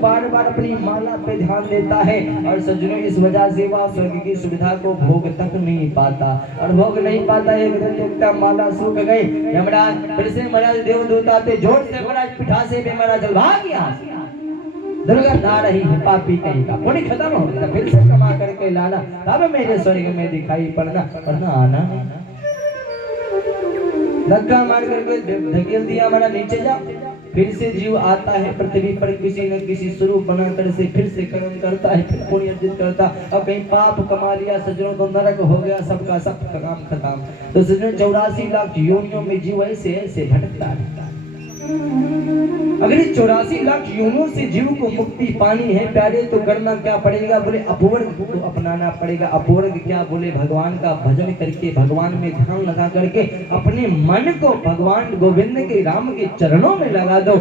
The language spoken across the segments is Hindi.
बार बार अपनी माला पे ध्यान देता है और सज्जनों इस वजह से वह स्वर्ग की सुविधा को भोग तक नहीं पाता और भोग नहीं पाता। एक दिन देखता माला सूख गई। यमराज फिर से महाराज देवदूत आते जोर से महाराज पिठा से भी महाराज भाग गया। दुर्गा ला रही है पापी कहीं का पुण्य खत्म हो गया, फिर से कमा करके लाना तब मेरे स्वर्ग में दिखाई पड़ना वरना आना। धक्का मार करके धकेल दिया हमारा नीचे जा। फिर से जीव आता है पृथ्वी पर किसी न किसी स्वरूप बनाकर से फिर से कर्म करता है, फिर पुण्य अर्जित करता। अब कहीं पाप कमा लिया सज्जनों तो नरक हो गया, सबका सब काम खत्म। तो सज्जनों 84 लाख योनियों में जीव ऐसे ऐसे भटकता है। अगर इस 84 लाख योनियों से जीव को मुक्ति पानी है प्यारे तो करना क्या पड़ेगा? बोले अपवर्ग को अपनाना पड़ेगा। अपवर्ग क्या? बोले भगवान का भजन करके भगवान में ध्यान लगा करके अपने मन को भगवान गोविंद के राम के चरणों में लगा दो।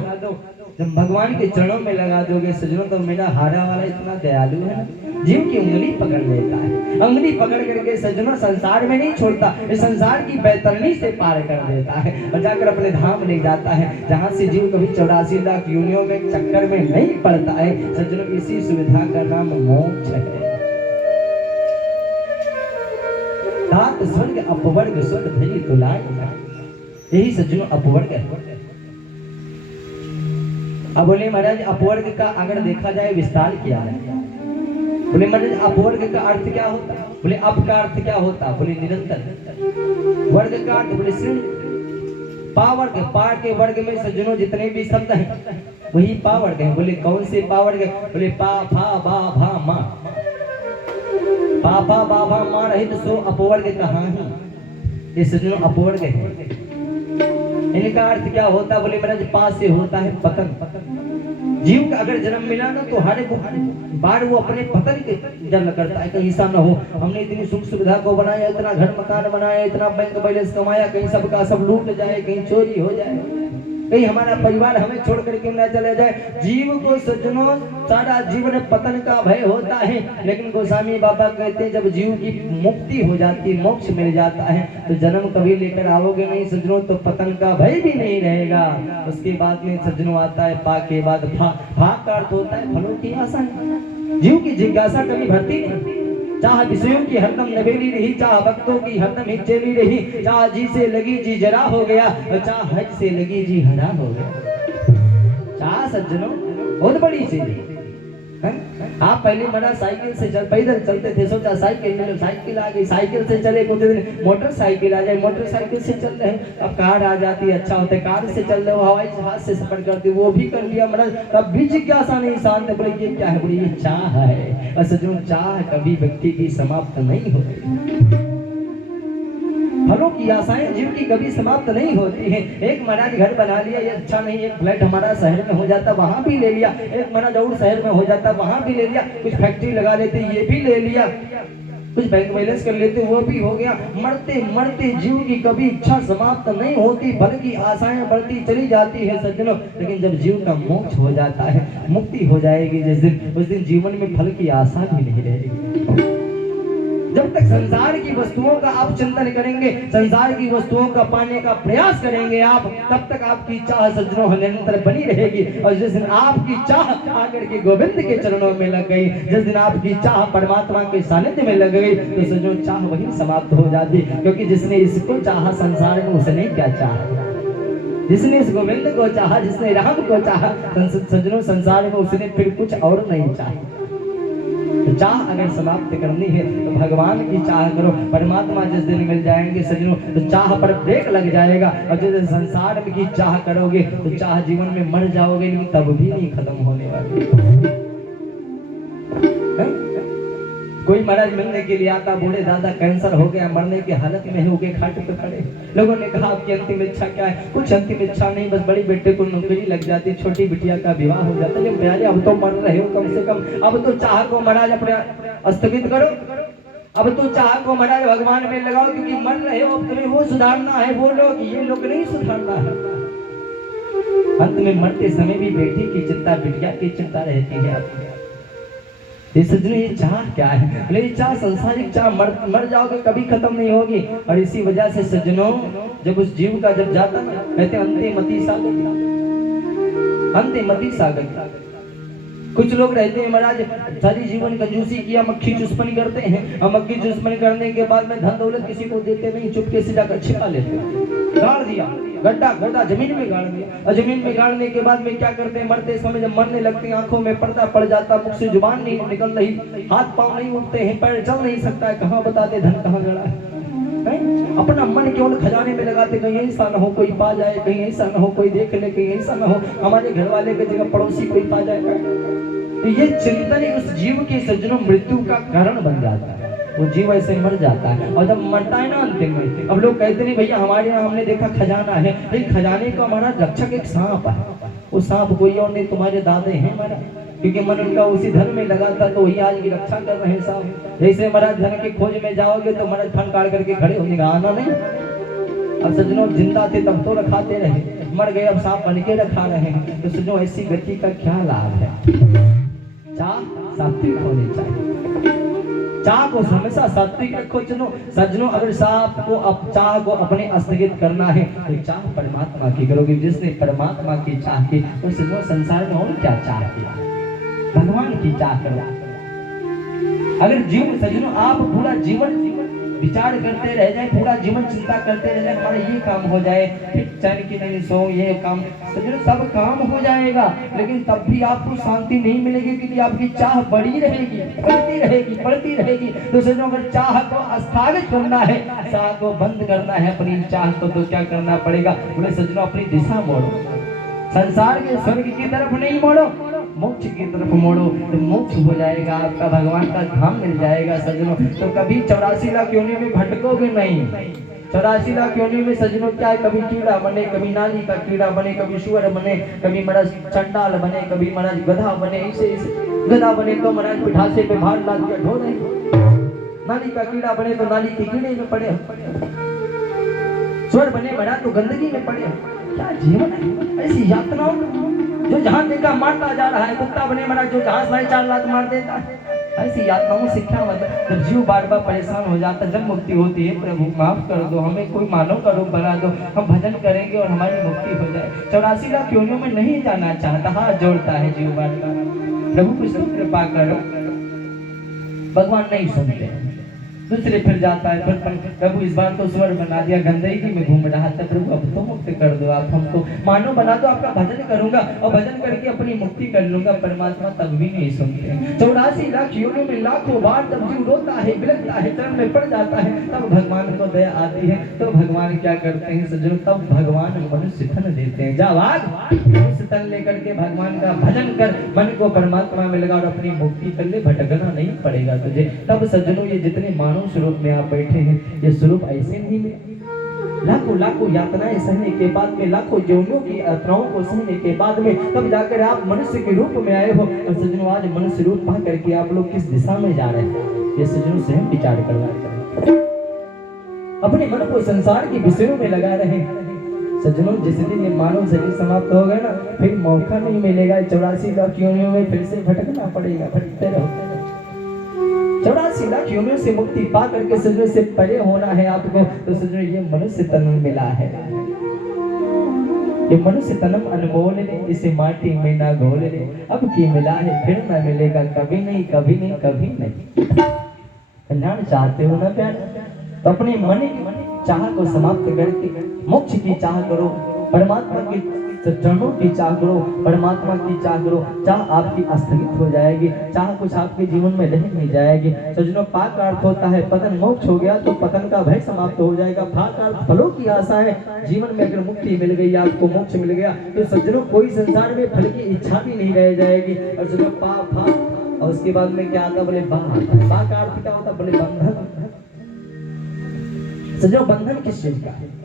जब भगवान के चरणों में लगा दोगे सज्जनों तो मेरा हारा वाला इतना दयालु है ना, जीव की उंगली पकड़ लेता है। उंगली पकड़ करके सज्जनों संसार में नहीं छोड़ता, इस संसार की बैतरणी से पार कर देता है और जाकर अपने धाम ले जाता है जहाँ से जीव कभी 84 लाख योनियों में चक्कर में नहीं पड़ता है। सज्जनों इसी सुविधा का नाम मोक्ष है। धात स्वर्ग अपवर्ग स्वर्ग धरी तुलाय, यही सज्जनों अपवर्ग है। अब बोले महाराज अपवर्ग का अगर देखा जाए विस्तार किया है। बोले महाराज अपवर्ग का अर्थ क्या होता? बोले अप का अर्थ क्या होता? बोले निरंतर। वर्ग का अर्थ बोले श्रेणी। पावर्ग, पा के वर्ग में सज्जनों जितने भी शब्द हैं वही पावर्ग है। बोले कौन से पावर्ग? बोले पा फा बा भा मा। पा फा बा भा मा रहित सो अपवर्ग कहाँ है? ये सज्जनों अपवर्ग है। इनका अर्थ क्या होता? बोले महाराज पा से होता है पतन। जीव का अगर जन्म मिला ना तो हर बार वो अपने पतन के जन्म करता है, कहीं ऐसा न हो हमने इतनी सुख सुविधा को बनाया, इतना घर मकान बनाया, इतना बैंक बैलेंस कमाया, कहीं सबका सब लूट जाए, कहीं चोरी हो जाए, कहीं हमारा परिवार हमें छोड़ करके न चले जाए। जीव को सज्जनों सारा जीवन पतन का भय होता है, लेकिन गोस्वामी बाबा कहते हैं जब जीव की मुक्ति हो जाती, मोक्ष मिल जाता है तो जन्म कभी लेकर आओगे नहीं सज्जनों तो पतन का भय भी नहीं रहेगा। उसके बाद में सज्जनों आता है पा के बाद फा। फा का अर्थ होता है फलों की आशा। जीव की जिज्ञासा कभी भरती नहीं, चाह विषयों की हरदम नवेली रही, चाह भक्तों की हरदम हिचेली रही, चाह जी से लगी जी जरा हो गया और चाह हज से लगी जी हरा हो गया। चाह सज्जनों बहुत बड़ी चीज। आप पहले मना साइकिल से पैदल चलते थे, सोचा साइकिल आ गई, साइकिल से चले कुछ दिन मोटरसाइकिल आ जाए, मोटरसाइकिल से चल रहे हैं, अब कार आ जाती है, अच्छा होता है, कार से चल रहे हो, हवाई जहाज से सफर करते वो भी कर लिया, मना तब भी जिज्ञासा नहीं शांत। बोले ये क्या है? बोले ये चाह है। और सज्जनों चाह कभी व्यक्ति की समाप्त नहीं होती। फलों की आशाएं जीव की कभी समाप्त नहीं होती है। एक महाराज घर बना लिया ये अच्छा नहीं, एक फ्लैट हमारा शहर में हो जाता वहां भी ले लिया, एक महाराज और शहर में हो जाता वहां भी ले लिया, कुछ फैक्ट्री लगा लेते ये भी ले लिया, कुछ बैंक बैलेंस कर लेते वो भी हो गया। मरते मरते जीव की कभी इच्छा समाप्त नहीं होती, फल की आशाएं बढ़ती चली जाती है सज्जनों। लेकिन जब जीव का मोक्ष हो जाता है, मुक्ति हो जाएगी जिस दिन, उस दिन जीवन में फल की आशा भी नहीं रहेगी। जब तक संसार की वस्तुओं का आप चिंतन करेंगे, संसार की वस्तुओं का पाने का प्रयास करेंगे आप, तब तक आपकी चाह सज्जनों निरंतर बनी रहेगी। और जिस दिन आपकी चाह आकर के गोविंद के चरणों में लग गई, जिस दिन आपकी चाह परमात्मा के सानिध्य में लग गई तो सज्जनों चाह वही समाप्त हो जाती। क्योंकि जिसने इसको चाहा संसार में उसने क्या चाहा? जिसने इस गोविंद को चाहा, जिसने राम को चाहा सज्जनों संसार में उसने फिर कुछ और नहीं चाहा। तो चाह अगर समाप्त करनी है तो भगवान की चाह करो, परमात्मा जिस दिन मिल जाएंगे सज्जनों तो चाह पर ब्रेक लग जाएगा। और जिस दिन संसार की चाह करोगे तो चाह जीवन में मर जाओगे लेकिन तब भी नहीं खत्म होने वाली। कोई महाराज मिलने के लिए आता, बूढ़े दादा कैंसर हो गया, मरने की हालत में है, उनके खाट पे पड़े। लोगों ने कहा आपकी अंतिम इच्छा क्या है? कुछ अंतिम इच्छा नहीं, बस बड़ी बेटे को नौकरी लग जाती, छोटी बिटिया का विवाह हो जाता। जब प्यारे अब तो मर रहे हो कम से कम, अब तो चाह को महाराज अपने स्थगित करो, अब तो चाह को महाराज भगवान में लगाओ, क्योंकि मर रहे हो, अब तुम्हें वो सुधारना है, वो लोग ये लोग नहीं सुधारना है। अंत में मरते समय भी बेटी की चिंता, बिटिया की चिंता रहती है आपकी। सज्जनों ये चाह क्या है? बोले ये चाह संसारिक चाह, मर जाओगे कभी खत्म नहीं होगी। और इसी वजह से सज्जनों जब उस जीव का जब जाता ना कहते अंते मति सागर, अंते मति सागर। कुछ लोग रहते हैं महाराज सारी जीवन कंजूसी किया, मक्खी चुस्पनी करते हैं, और मक्खी चुस्पनी करने के बाद में धन दौलत किसी को देते नहीं, चुपके से जाकर छिपा लेते हैं। गाड़ दिया, गड्ढा खोदा, जमीन में गाड़ दिया, और जमीन में गाड़ने के बाद में क्या करते हैं, मरते समय जब मरने लगते हैं आंखों में पर्दा पड़ जाता, मुख से जुबान नहीं निकल रही, हाथ पांव नहीं उठते हैं, पैर चल नहीं सकता है, कहाँ बताते धन कहाँ गड़ा है। अपना मन केवल खजाने में लगाते, कहीं ऐसा ना हो कोई पा जाए, कहीं ऐसा ना हो कोई देख ले, कहीं ऐसा ना हो हमारे घर वाले की जगह पड़ोसी कोई पा जाए। तो ये चिंतन उस जीव के सज्जनों मृत्यु का कारण बन जाता है, वो जीव ऐसे मर जाता है। और जब मरता है ना अंतिम में, अब लोग कहते नहीं भैया हमारे यहाँ हमने देखा खजाना है, लेकिन खजाने का हमारा रक्षक एक सांप है, वो सांप कोई और नहीं तुम्हारे दादे हैं हमारा, क्योंकि मन उनका उसी धन में लगा था, तो वही आज की रक्षा कर रहे हैं साहब। जैसे महाराज धन की खोज में जाओगे तो महाराज फन काट करके खड़े होने का आना नहीं। अब सज्जनों जिंदा थे तब तो रखाते रहे, मर गए अब सांप बन के रखा रहे हैं, तो सज्जनों ऐसी गति का क्या लाभ है। चाह सात्विक होनी चाहिए, चाह को हमेशा सात्विक रखो। सज्जनों अगर सांप को अब चाह को अपने स्थगित करना है तो चाह परमात्मा की करोगे। जिसने परमात्मा की चाह की तो सज्जनों संसार में और क्या चाह किया, भगवान की चाह करो। अगर जीवन सज्जनों आप पूरा जीवन विचार करते रह जाए, पूरा जीवन चिंता करते रह जाए, हमारा ये काम हो जाए, फिर चैन की नहीं सो, ये काम सज्जनों सब काम हो जाएगा, लेकिन तब भी आपको शांति नहीं मिलेगी, क्योंकि आपकी चाह बढ़ी रहेगी, बढ़ती रहेगी, बढ़ती रहेगी। तो सज्जनों अगर चाह को स्थगित करना है, चाह को बंद करना है अपनी चाह को, तो क्या करना पड़ेगा, बोले सज्जनों अपनी दिशा मोड़ो, संसार के स्वर्ग की तरफ नहीं मोड़ो, मोक्ष की तरफ मोड़ो, तो मोक्ष हो जाएगा आपका, भगवान का धाम मिल जाएगा सज्जनों। तो कभी 84 लाख योनियों में भटकोगे नहीं। 84 लाख योनियों में सज्जनों क्या है, कभी कीड़ा बने, कभी नाली का कीड़ा बने, कभी सुअर बने, कभी महाराज चंडाल बने, कभी महाराज गधा बने, ऐसे गधा बने तो महाराज पिठासे पे भार लाद के ढो रहे, नाली का कीड़ा बने तो नाली के कीड़े में पड़े, सुअर बने महाराज तो गंदगी में पड़े। क्या जीवन है, ऐसी यातनाओं जो जहां देखा मारता जा रहा है, कुत्ता बने महाराज जो जहां 4.5 लाख मार देता है, ऐसी यातनाओं से क्या मतलब। जब जीव बार बार परेशान हो जाता, जब मुक्ति होती है, प्रभु माफ कर दो, हमें कोई मानव का रूप बना दो, हम भजन करेंगे और हमारी मुक्ति हो जाए। 84 लाख योनियों में नहीं जाना चाहता, हाथ जोड़ता है जीव बार बार, प्रभु कुछ कृपा करो, भगवान नहीं सुनते। दूसरे फिर जाता है, फिर प्रभु इस बार तो स्वर बना दिया, गंदगी में घूम रहा था, प्रभु अब तो मुक्त कर दो, आप हमको मानो बना दो, आपका भजन करूंगा और भजन करके अपनी मुक्ति कर लूंगा। परमात्मा तब भी नहीं सुनते। 84 लाख योनियों में लाखों बार जब जीव रोता है, बिलखता है, चरण में पड़ जाता है, तब भगवान को दया आती है। तो भगवान क्या करते हैं सज्जनों, तब भगवान मनुष्य तन देते हैं। जा भाग, मनुष्य तन लेकर के भगवान का भजन कर, मन को परमात्मा में लगा और अपनी मुक्ति कर ले, भटकना नहीं पड़ेगा तुझे। तब सज्जनों ये जितने मानव स्वरूप में आप बैठे हैं, ये स्वरूप ऐसे नहीं मिले। लाखों लाखों यातनाएं सहने के बाद में, लाखों योनियों की यातनाओं को सहने के बाद में, तब जाकर आप मनुष्य के रूप में आए हो। और सज्जनों आज मनुष्य रूप पा करके आप लोग किस दिशा में जा रहे हैं, ये सज्जनों से हम विचार करना चाहिए। अपने मन को संसार के विषयों में लगा रहे हैं सज्जनों। जिस दिन ये मानव शरीर समाप्त हो गया ना, फिर मौका नहीं मिलेगा, 84 लाख योनियों में फिर से भटकना पड़ेगा, भटकते रहो। 84 लाख योनियों से मुक्ति पा करके सज्जनों से परे होना है आपको, तो सज्जनों ये मनुष्य तन मिला है, ये मनुष्य तनम अनमोल ने, इसे माटी में ना घोल ले, अब की मिला है फिर ना मिलेगा, कभी नहीं, कभी नहीं, कभी नहीं। कल्याण चाहते हो ना प्यार, तो अपने मन की चाह को समाप्त करके मोक्ष की चाह करो, परमात्मा की चरणों की चाह करो, परमात्मा की चाह करो। चाह आपकी स्थगित हो जाएगी, चाह कुछ आपके जीवन में रह नहीं जाएगी। सज्जनों पाक का अर्थ होता है पतन, मोक्ष हो गया तो पतन का भय समाप्त हो जाएगा। फल का अर्थ फलों की आशा है। जीवन में अगर मुक्ति मिल गई, आपको मोक्ष मिल गया, तो सज्जनों कोई संसार में फल की इच्छा भी नहीं रह जाएगी। और सज्जनों पाप फा, और उसके बाद में क्या आता, बोले बा आता है। बा का अर्थ क्या होता, बोले बंधन। सज्जनों बंधन किस चीज का है,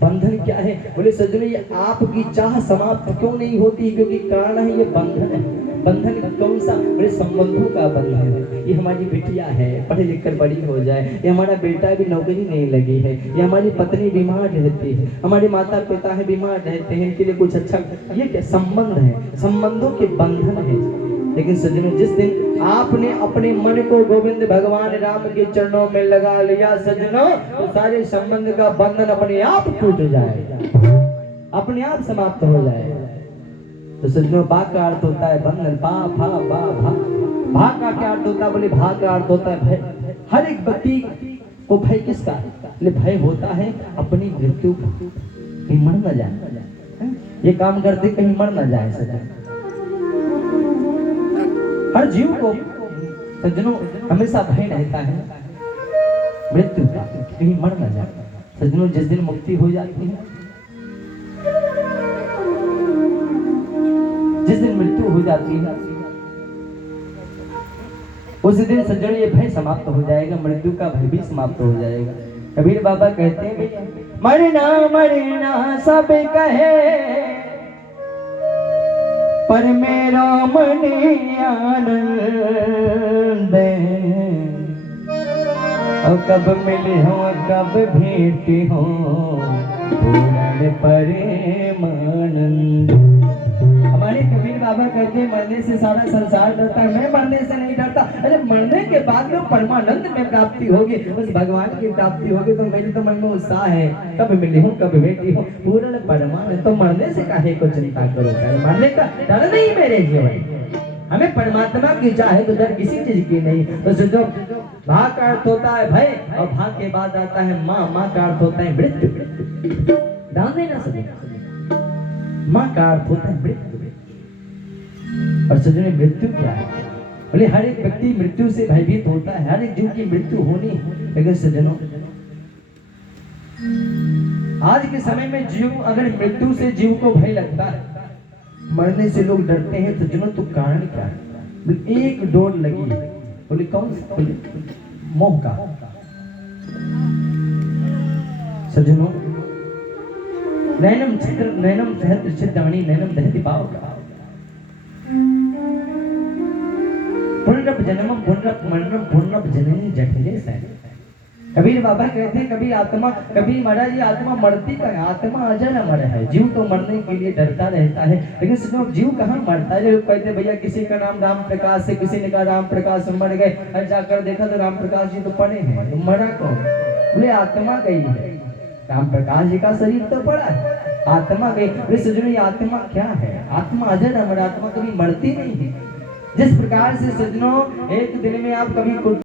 बंधन क्या है, बोले सज्जनों ये आपकी चाह समाप्त क्यों नहीं होती, क्योंकि कारण है ये बंधन है। बंधन कौन सा, बोले संबंधों का बंधन है। ये हमारी बिटिया है, पढ़े लिख कर बड़ी हो जाए, ये हमारा बेटा भी नौकरी नहीं लगी है, ये हमारी पत्नी बीमार रहती है, हमारे माता पिता है बीमार रहते हैं, इनके लिए कुछ अच्छा, ये क्या संबंध है, संबंधों के बंधन है। लेकिन सज्जनों जिस दिन आपने अपने मन को गोविंद भगवान राम के चरणों में लगा लिया सज्जनों, तो सारे संबंध का बंधन अपने आप टूट जाएगा, अपने आप समाप्त हो जाएगा। तो सज्जनों बा का अर्थ होता है बंधन, बा भा बा भा। भा का क्या अर्थ होता है? बोले भा का अर्थ होता है भय। हर एक व्यक्ति को भय किसका? भय होता है अपनी मृत्यु का, कहीं मर न जाए, ये काम करते कहीं मर न जाए सज्जन। हर जीव को सज्जनों हमेशा भय रहता है मृत्यु का, कहीं मर न जाए। सज्जनों जिस दिन मुक्ति हो जाती है, जिस दिन मृत्यु हो जाती है, उस दिन सज्जन ये भय समाप्त हो जाएगा, मृत्यु का भय भी समाप्त हो जाएगा। कबीर बाबा कहते हैं भैया मरना मरना सब कहे, पर मेरा मन आनंद। और कब मिले हो कब भेंट हो, पूर्ण परमानंद। हमारे कबीर बाबा कहते हैं मरने से सारा संसार डरता है, मैं मरने से नहीं डरता। अरे मरने के बाद में परमानंद में प्राप्ति होगी, बस भगवान की प्राप्ति होगी। तो मेरे तो मन में उत्साह है, कब मिली हूँ कब बेटी हो, पूर्ण परमानंद। तो मरने से काहे को चिंता करो, मरने का डर नहीं मेरे जीवन। हमें परमात्मा की चाहे तो डर किसी चीज की नहीं। तो जो भा का अर्थ होता है भय, और भा के बाद आता है माँ। माँ का अर्थ होता है मृत्यु। ध्यान देना सभी, माँ का अर्थ होता है मृत्यु। और सज्जनों मृत्यु क्या है? बोले हर एक व्यक्ति मृत्यु से भयभीत होता है, हर एक जीव की मृत्यु होनी है। लेकिन सज्जनों आज के समय में जीव अगर मृत्यु से जीव को भय लगता है, मरने से लोग डरते हैं, सज्जनों तो कारण क्या है? एक डोर लगी है। बोले कौन सा? मोह का। सज्जनों नैनम चित्र नैनम सहस्त्र चित्राणी नैनम दहति पावका, पुनरप जन्मम पुनरप मरणम पुनरप जननी जठरे से। कबीर बाबा कहते हैं कबीर आत्मा, कबीर महाराज ये आत्मा मरती का है, आत्मा अजर अमर है। जीव तो मरने के लिए डरता रहता है, लेकिन सुनो जीव कहाँ मरता है? लोग कहते भैया किसी का नाम राम प्रकाश से, किसी ने कहा राम प्रकाश मर गए, और जाकर देखा तो राम प्रकाश जी तो पड़े हैं, तो मरा कौन? बोले आत्मा गई है। राम प्रकाश जी का शरीर तो पड़ा है, आत्मा गई। बोले सज्जनों आत्मा क्या है? आत्मा अजर अमर, आत्मा कभी मरती नहीं है। जिस प्रकार से सज्जनों एक दिन में आप कभी